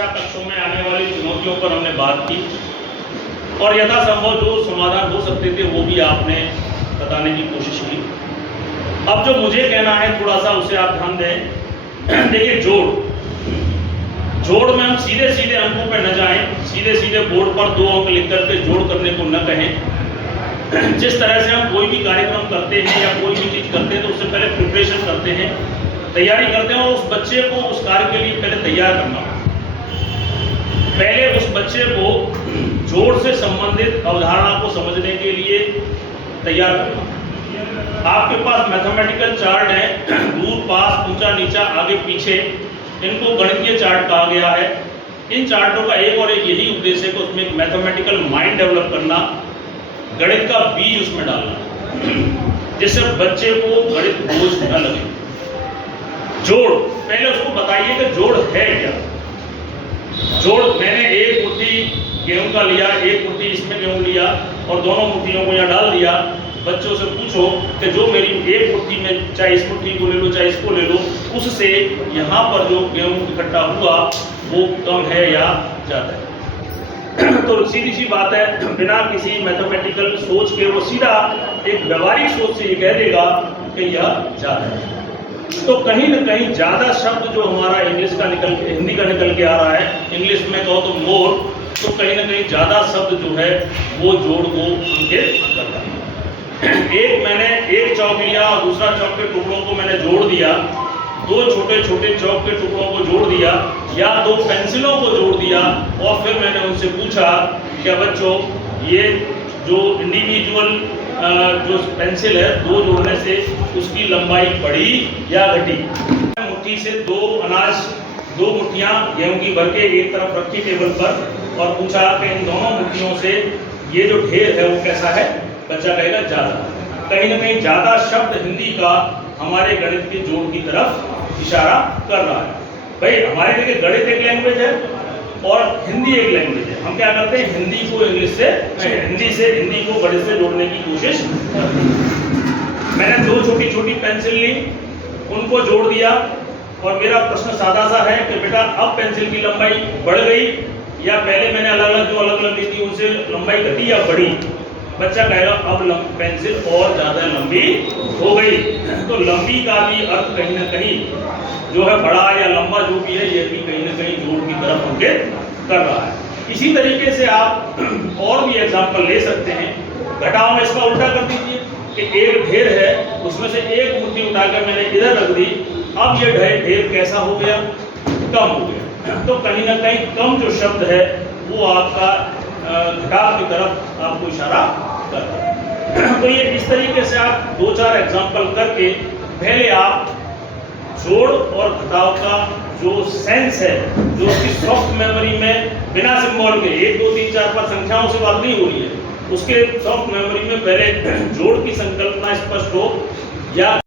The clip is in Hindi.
कक्षा कक्षों में आने वाली चुनौतियों पर हमने बात की और यथासंभव जो समाधान हो सकते थे वो भी आपने बताने की कोशिश की। अब जो मुझे कहना है थोड़ा सा उसे आप ध्यान दें। देखिए, जोड़ में हम सीधे सीधे अंकों पर न जाएं, सीधे सीधे बोर्ड पर 2 अंक लिख करके जोड़ करने को न कहें। जिस तरह से हम कोई भी कार्यक्रम करते हैं या कोई भी चीज़ करते हैं तो उससे पहले प्रिपरेशन करते हैं, तैयारी करते हैं और उस बच्चे को उस कार्य के लिए पहले तैयार करना। पहले उस बच्चे को जोड़ से संबंधित अवधारणा को समझने के लिए तैयार करना। आपके पास मैथमेटिकल चार्ट है, दूर पास ऊंचा नीचा आगे पीछे, इनको गणितीय चार्ट कहा गया है। इन चार्टों का एक और एक यही उद्देश्य है कि उसमें एक मैथमेटिकल माइंड डेवलप करना, गणित का बीज उसमें डालना, जिससे बच्चे को गणित बोझ न लगे। जोड़, पहले उसको बताइए कि जोड़ है क्या। जोड़, मैंने एक मुट्ठी गेहूं का लिया, एक मुट्ठी इसमें गेहूं लिया और दोनों मुट्ठियों को यहाँ डाल दिया। बच्चों से पूछो कि जो मेरी एक मुट्ठी में, चाहे इस मुट्ठी को ले लो चाहे इसको ले लो, उससे यहाँ पर जो गेहूं इकट्ठा हुआ वो कम है या ज़्यादा है। तो सीधी सी बात है, बिना किसी मैथमेटिकल सोच के वो सीधा एक व्यवहारिक सोच से ये कह देगा कि यह ज़्यादा है। तो कहीं न कहीं ज़्यादा शब्द जो हमारा इंग्लिश का हिंदी का निकल के आ रहा है, इंग्लिश में कहो तो मोर, तो कहीं न कहीं ज़्यादा शब्द जो है वो जोड़ को इंगित करता है। मैंने एक चौक लिया और दूसरा चौक के टुकड़ों को मैंने जोड़ दिया, 2 छोटे छोटे चौक के टुकड़ों को जोड़ दिया या 2 पेंसिलों को जोड़ दिया और फिर मैंने उनसे पूछा क्या बच्चों ये जो इंडिविजुअल जो पेंसिल है 2 जोड़ने से उसकी लंबाई बढ़ी या घटी। मुट्ठी से 2 मुट्ठियाँ गेहूं की भर के एक तरफ रखी टेबल पर और पूछा कि इन दोनों मुट्ठियों से ये जो ढेर है वो कैसा है। बच्चा कहेगा ज़्यादा। कहीं ना कहीं ज़्यादा शब्द हिंदी का हमारे गणित के जोड़ की तरफ इशारा कर रहा है। भाई हमारे लिए गणित एक लैंग्वेज है और हिंदी एक लैंग्वेज है। हम क्या करते हैं, हिंदी को इंग्लिश से, हिंदी को गणित से जोड़ने की कोशिश करते हैं। मैंने 2 छोटी छोटी पेंसिल ली, उनको जोड़ दिया और मेरा प्रश्न सादा सा है कि बेटा अब पेंसिल की लंबाई बढ़ गई या पहले मैंने अलग अलग ली थी उनसे लंबाई घटी या बढ़ी। बच्चा कहेगा अब पेंसिल और ज़्यादा लंबी हो गई। तो लंबी का भी अर्थ कहीं ना कहीं जो है बड़ा या लंबा जो भी है ये भी कहीं ना कहीं जोड़ की तरफ अंकित कर रहा है। इसी तरीके से आप और भी एग्जाम्पल ले सकते हैं। घटाओ में इसका उल्टा कर दीजिए कि एक ढेर है, उसमें से एक मुट्ठी उठाकर मैंने इधर रख दी, अब ये ढेर कैसा हो गया, कम हो गया। तो कहीं ना कहीं कम जो शब्द है वो आपका घटाव की तरफ आपको इशारा कर रहा है। तो ये इस तरीके से आप 2-4 एग्जाम्पल करके पहले आप जोड़ और घटाव का जो सेंस है, जो उसकी सॉफ्ट मेमोरी में बिना सिंबल के 1 2 3 4 5 संख्याओं से बात नहीं हो रही है, उसके सॉफ्ट मेमोरी में पहले जोड़ की संकल्पना स्पष्ट हो या